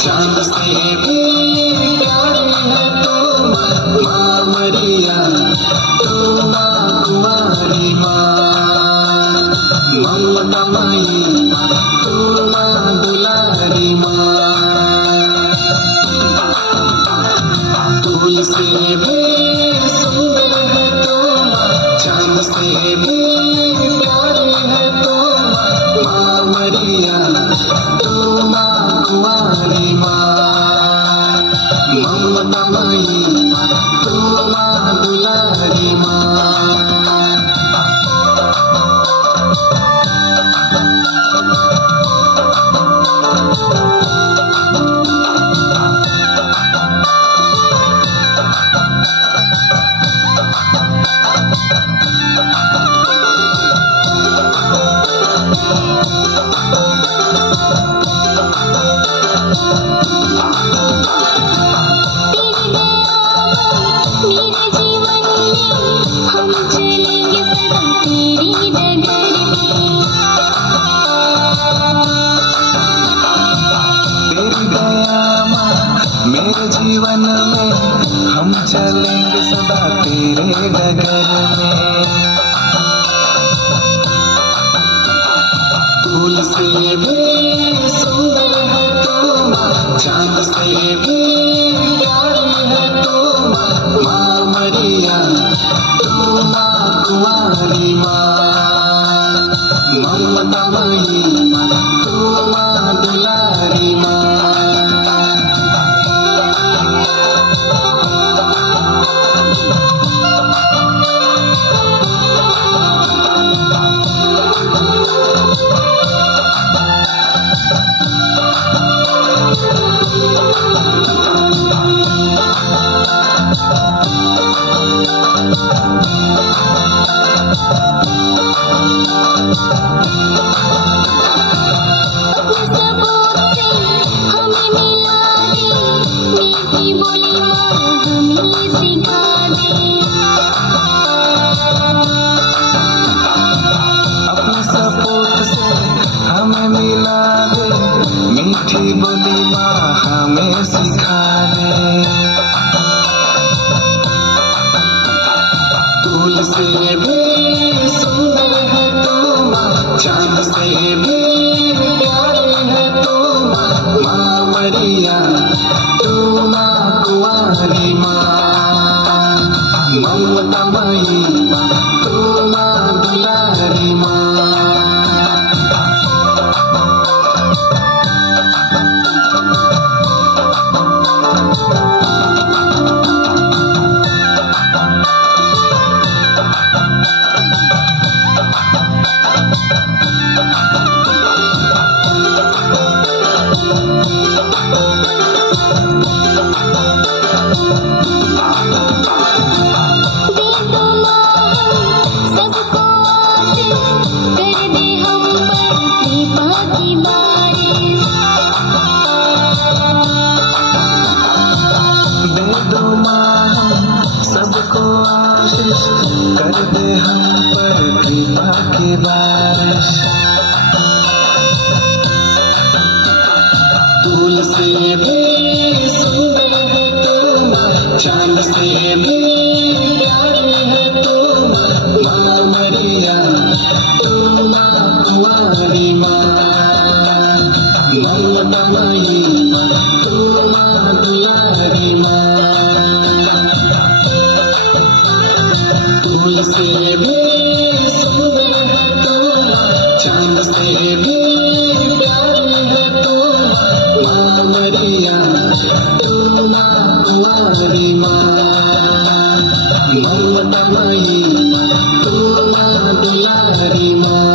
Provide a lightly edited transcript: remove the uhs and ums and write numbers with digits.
चांद से भी प्यारी है तू माँ मरिया, तू माँ कुंवारी माँ, ममता माई तू माँ दुलारी माँ। फूल से भी सुंदर है तू माँ, चांद से भी प्यारी है तू माँ मरिया, तू माँ कुंवारी माँ, ममता माई तू माँ दुलारी माँ। मेरे जीवन में हम चलेंगे सदा तेरे डगर में। फूल से भी सुंदर है तू माँ, चांद से भी प्यारी है तू माँ मरिया, तू माँ कुंवारी माँ, ममता माई तू माँ दुलारी माँ। हमें मिला दे मीठी बोली माँ, हमें सिखा दे। फूल से भी सुंदर है तू माँ, चांद से भी प्यारी है तू माँ मरिया, तू माँ कुंवारी माँ, ममता माई तू माँ दुलारी माँ। सबको आशीष कर दे हम पर कृपा की बारिश। फूल से भी सुंदर है तू माँ, चांद से भी प्यारी है तू माँ मरिया, तू माँ कुंवारी माँ, ममता माई तू माँ दुलारी माँ। फूल से भी सुंदर है तू माँ, चांद से भी प्यारी है तू माँ मरिया, तू माँ कुंवारी माँ। ममतामयी माँ, तू माँ दुलारी माँ।